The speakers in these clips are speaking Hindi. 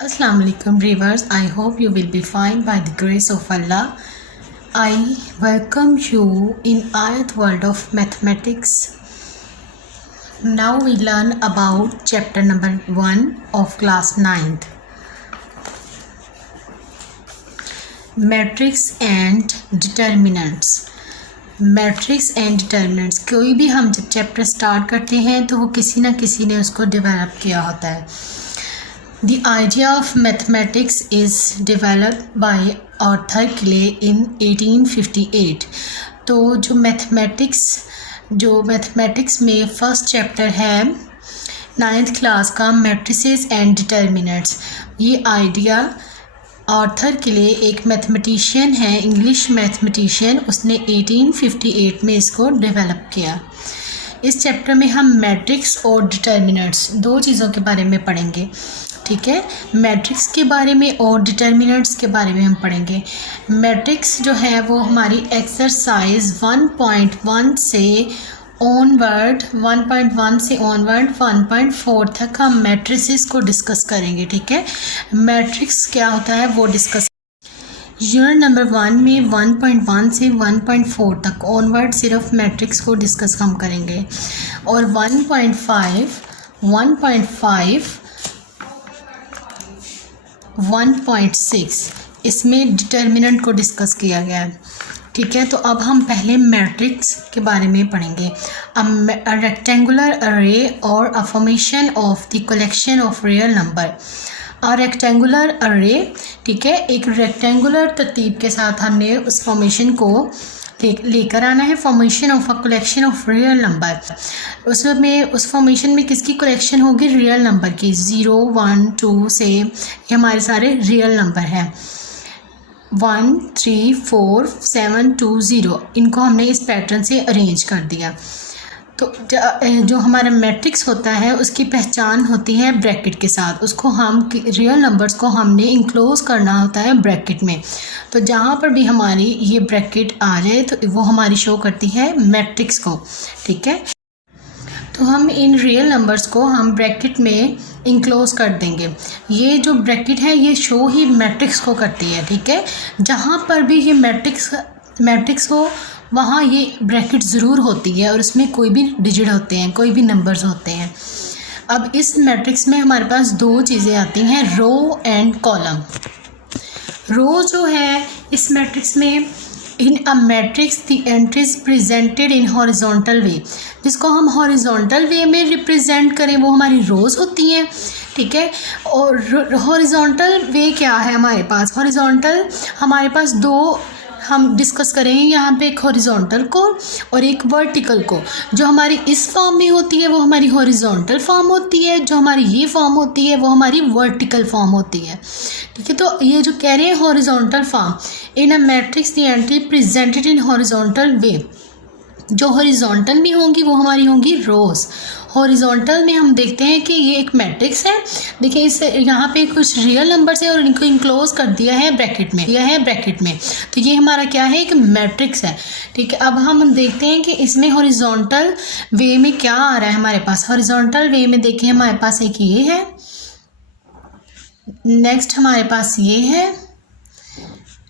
Assalamu alaikum viewers, I hope you will be fine by the grace of Allah. I welcome you in Ayat world of mathematics. Now we learn about chapter number 1 of class 9th. Matrix and determinants. Matrix and determinants, कोई भी हम जब चैप्टर स्टार्ट करते हैं तो वो किसी ना किसी ने उसको डेवलप किया होता है. The idea of mathematics is developed by Arthur Clay in 1858. तो जो मैथमेटिक्स में फर्स्ट चैप्टर है 9th क्लास का, मैट्रिसेस एंड डिटर्मिनेंट्स, ये आइडिया आर्थर क्ले एक मैथमेटिशियन है, इंग्लिश मैथमेटिशियन, उसने 1858 में इसको डेवलप किया. इस चैप्टर में हम मैट्रिक्स और डिटर्मिनेंट्स दो चीज़ों के बारे में पढ़ेंगे. ठीक है, मैट्रिक्स के बारे में और डिटर्मिनेंट्स के बारे में हम पढ़ेंगे. मैट्रिक्स जो है वो हमारी एक्सरसाइज 1.1 से ऑनवर्ड 1.4 तक हम मैट्रिसेस को डिस्कस करेंगे. ठीक है, मैट्रिक्स क्या होता है वो डिस्कस. यूनिट नंबर 1 में 1.1 से 1.4 तक ऑनवर्ड सिर्फ मैट्रिक्स को डिस्कस हम करेंगे, और 1.5 1.6 इसमें डिटर्मिनेंट को डिस्कस किया गया है. ठीक है, तो अब हम पहले मैट्रिक्स के बारे में पढ़ेंगे. अ रेक्टेंगुलर अरे और a formation of the collection of real number. A rectangular अरे, ठीक है, एक रेक्टेंगुलर तरतीब के साथ हमने उस फॉर्मेशन को लेकर आना है. Formation of a collection of real number, उसमें उस फॉर्मेशन में किसकी कलेक्शन होगी? रियल नंबर की. 0 1 2 से ये हमारे सारे रियल नंबर हैं. 1 3 4 7 2 0 इनको हमने इस पैटर्न से अरेंज कर दिया. तो जो हमारा मैट्रिक्स होता है उसकी पहचान होती है ब्रैकेट के साथ. उसको हम रियल नंबर्स को हमने इंक्लोज करना होता है ब्रैकेट में. तो जहाँ पर भी हमारी ये ब्रैकेट आ जाए तो वो हमारी शो करती है मैट्रिक्स को. ठीक है, तो हम इन रियल नंबर्स को हम ब्रैकेट में इंक्लोज कर देंगे. ये जो ब्रैकेट है ये शो ही मैट्रिक्स को करती है. ठीक है, जहाँ पर भी ये मैट्रिक्स हो वहाँ ये ब्रैकेट ज़रूर होती है और उसमें कोई भी डिजिट होते हैं, कोई भी नंबर्स होते हैं. अब इस मैट्रिक्स में हमारे पास दो चीज़ें आती हैं, रो एंड कॉलम. रो जो है इस मैट्रिक्स में, in a matrix the entries presented in horizontal way, जिसको हम हॉरिजॉन्टल वे में रिप्रेजेंट करें वो हमारी रोज़ होती हैं. ठीक है, और हॉरिजॉन्टल वे क्या है हमारे पास? हॉरिजॉन्टल हमारे पास दो हम डिस्कस करेंगे यहाँ पे, एक हॉरिजॉन्टल को और एक वर्टिकल को. जो हमारी इस फॉर्म में होती है वो हमारी हॉरिजॉन्टल फॉर्म होती है, जो हमारी ये फॉर्म होती है वो हमारी वर्टिकल फॉर्म होती है. ठीक है, तो ये जो कह रहे हैं horizontal form, in a matrix the entry presented in horizontal way, जो हॉरिजॉन्टल में होंगी वो हमारी होंगी रोज़. हॉरिजॉन्टल में हम देखते हैं कि ये एक मैट्रिक्स है. देखिए इस यहाँ पे कुछ रियल नंबर्स हैं और इनको इंक्लोज कर दिया है ब्रैकेट में, तो ये हमारा क्या है? एक मैट्रिक्स है. ठीक है, अब हम देखते हैं कि इसमें हॉरिजॉन्टल वे में क्या आ रहा है हमारे पास. हॉरिजॉन्टल वे में देखिए हमारे पास एक ये है, नेक्स्ट हमारे पास ये है,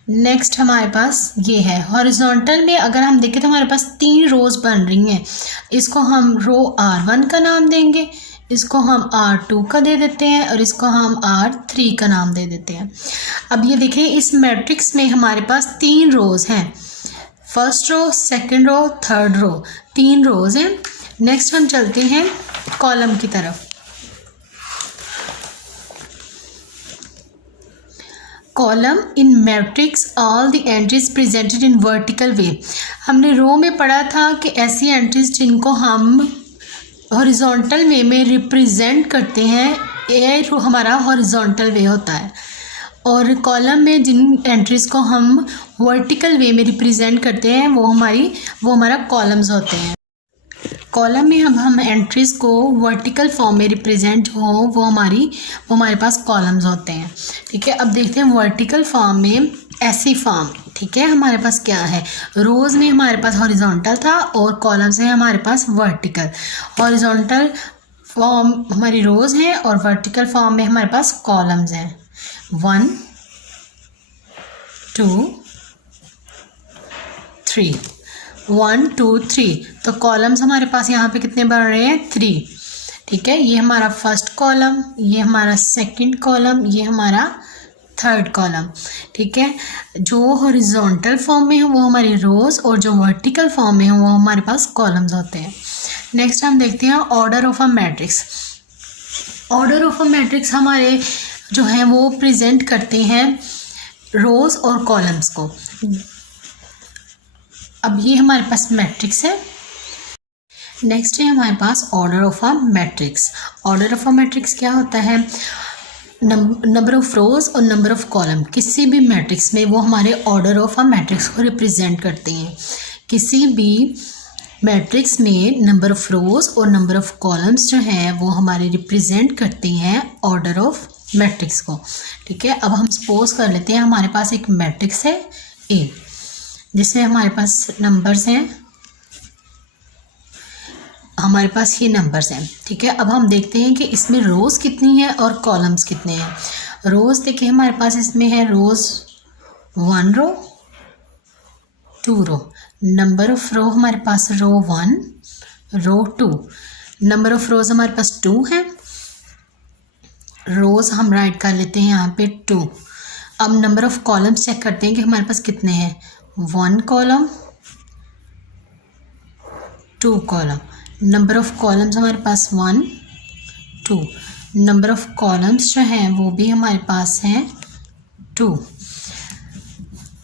नेक्स्ट हमारे पास ये है. हॉरिजॉन्टल में अगर हम देखें तो हमारे पास 3 रोज़ बन रही हैं. इसको हम रो R1 का नाम देंगे, इसको हम R2 का दे देते हैं और इसको हम R3 का नाम दे देते हैं. अब ये देखें इस मैट्रिक्स में हमारे पास 3 रोज़ हैं, first row, second row, third row, 3 rows हैं. नेक्स्ट हम चलते हैं कॉलम की तरफ. Column in matrix all the entries presented in vertical way. हमने रो में पढ़ा था कि ऐसी एंट्रीज जिनको हम हॉरिजॉन्टल वे में रिप्रेजेंट करते हैं, ये हमारा हॉरिजॉन्टल वे होता है. और कॉलम में जिन एंट्रीज को हम वर्टिकल वे में रिप्रेजेंट करते हैं वो हमारा कॉलम्स होते हैं. कॉलम में अब हम एंट्रीज़ को वर्टिकल फॉर्म में रिप्रेजेंट हो वो हमारे पास कॉलम्स होते हैं. ठीक है, अब देखते हैं वर्टिकल फॉर्म में ऐसी फॉर्म. ठीक है, हमारे पास क्या है? रोज़ में हमारे पास हॉरिजॉन्टल था और कॉलम्स में हमारे पास वर्टिकल. हॉरिजॉन्टल फॉर्म हमारी रोज़ हैं और वर्टिकल फॉर्म में हमारे पास कॉलम्स हैं 1 2 3 1 2 3। तो कॉलम्स हमारे पास यहाँ पे कितने बन रहे हैं 3। ठीक है, ये हमारा फर्स्ट कॉलम, ये हमारा सेकंड कॉलम, ये हमारा थर्ड कॉलम। ठीक है, जो हॉरिजॉन्टल फॉर्म में है वो हमारी रोज़ और जो वर्टिकल फॉर्म में है वो हमारे पास कॉलम्स होते हैं। नेक्स्ट हम देखते हैं order of a matrix. Order of a matrix हमारे जो हैं वो प्रेजेंट करते हैं रोज़ और कॉलम्स को। अब ये हमारे पास मैट्रिक्स है। नेक्स्ट है हमारे पास order of a matrix. Order of a matrix क्या होता है? नंबर ऑफ रोज़ और नंबर ऑफ कॉलम किसी भी मैट्रिक्स में वो हमारे ऑर्डर ऑफ अ मैट्रिक्स को रिप्रेजेंट करते हैं। किसी भी मैट्रिक्स में नंबर ऑफ रोज़ और नंबर ऑफ कॉलम्स जो हैं वो हमारे रिप्रेजेंट करते हैं ऑर्डर ऑफ मैट्रिक्स को। ठीक है, अब हम सपोज कर लेते हैं हमारे पास एक मैट्रिक्स है ए जिसमें हमारे पास नंबर्स हैं, हमारे पास ये नंबर्स हैं। ठीक है, अब हम देखते हैं कि इसमें रोज़ कितनी है और कॉलम्स कितने हैं। रोज़ देखिए हमारे पास इसमें है रोज़ 1 रो 2 रो। नंबर ऑफ रो हमारे पास रो 1 रो 2। नंबर ऑफ रोज़ हमारे पास 2 है। रोज़ हम राइट कर लेते हैं यहाँ पे 2। अब नंबर ऑफ कॉलम्स चेक करते हैं कि हमारे पास कितने हैं। 1 column 2 column. Number of columns हमारे पास 1 2। नंबर ऑफ कॉलम्स जो हैं वो भी हमारे पास हैं 2।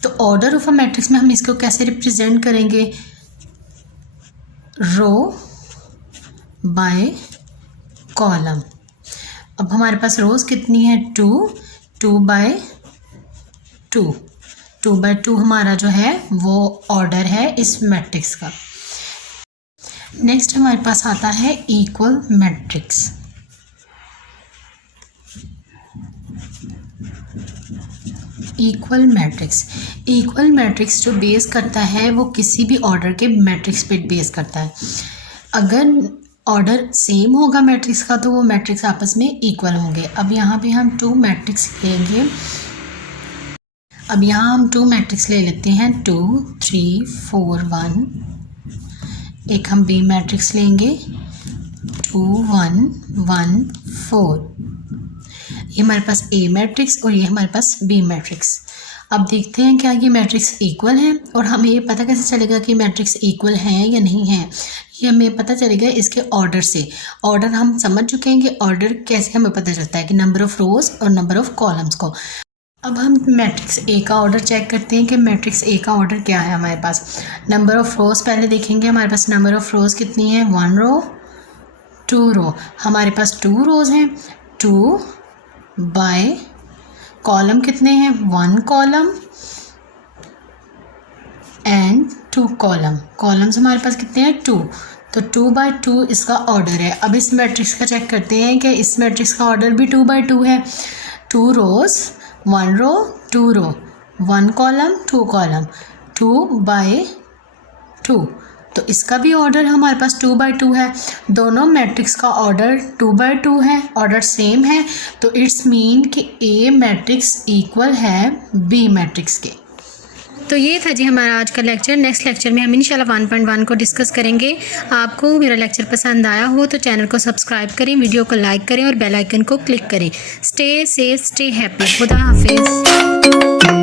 तो ऑर्डर ऑफ अ मैट्रिक्स में हम इसको कैसे रिप्रेजेंट करेंगे? रो बाय कॉलम। अब हमारे पास रोज़ कितनी है 2 2 बाय 2 2 बाय 2 हमारा जो है वो ऑर्डर है इस मैट्रिक्स का। नेक्स्ट हमारे पास आता है equal matrix. Equal matrix, equal matrix जो बेस करता है वो किसी भी ऑर्डर के मैट्रिक्स पे बेस करता है। अगर ऑर्डर सेम होगा मैट्रिक्स का तो वो मैट्रिक्स आपस में इक्वल होंगे। अब यहाँ पे हम 2 मैट्रिक्स लेंगे। अब यहाँ हम 2 मैट्रिक्स ले लेते हैं 2 3 4 1। एक हम बी मैट्रिक्स लेंगे 2 1 1 4। ये हमारे पास ए मैट्रिक्स और ये हमारे पास बी मैट्रिक्स। अब देखते हैं क्या ये मैट्रिक्स इक्वल हैं और हमें ये पता कैसे चलेगा कि मैट्रिक्स इक्वल हैं या नहीं हैं। ये हमें पता चलेगा इसके ऑर्डर से। ऑर्डर हम समझ चुके हैं कि ऑर्डर कैसे हमें पता चलता है कि नंबर ऑफ़ रोज़ और नंबर ऑफ़ कॉलम्स को। अब हम मैट्रिक्स ए का ऑर्डर चेक करते हैं कि मैट्रिक्स ए का ऑर्डर क्या है हमारे पास। नंबर ऑफ़ रोज़ पहले देखेंगे। हमारे पास नंबर ऑफ़ रोज़ कितनी है 1 रो 2 रो। हमारे पास 2 रोज़ हैं 2 बाय कॉलम कितने हैं 1 कॉलम एंड 2 कॉलम। कॉलम्स हमारे पास कितने हैं 2। तो 2 बाय 2 इसका ऑर्डर है। अब इस मैट्रिक्स का चेक करते हैं कि इस मैट्रिक्स का ऑर्डर भी 2 बाय 2 है। 2 रोज़ 1 रो 2 रो 1 कॉलम 2 कॉलम 2 बाय 2। तो इसका भी ऑर्डर हमारे पास 2 बाय 2 है। दोनों मैट्रिक्स का ऑर्डर 2 बाय 2 है, ऑर्डर सेम है। तो इट्स मीन कि ए मैट्रिक्स इक्वल है बी मैट्रिक्स के। तो ये था जी हमारा आज का लेक्चर। नेक्स्ट लेक्चर में हम इंशाल्लाह 1.1 को डिस्कस करेंगे। आपको मेरा लेक्चर पसंद आया हो तो चैनल को सब्सक्राइब करें, वीडियो को लाइक करें और बेल आइकन को क्लिक करें। Stay safe, stay happy. खुदा हाफिज़।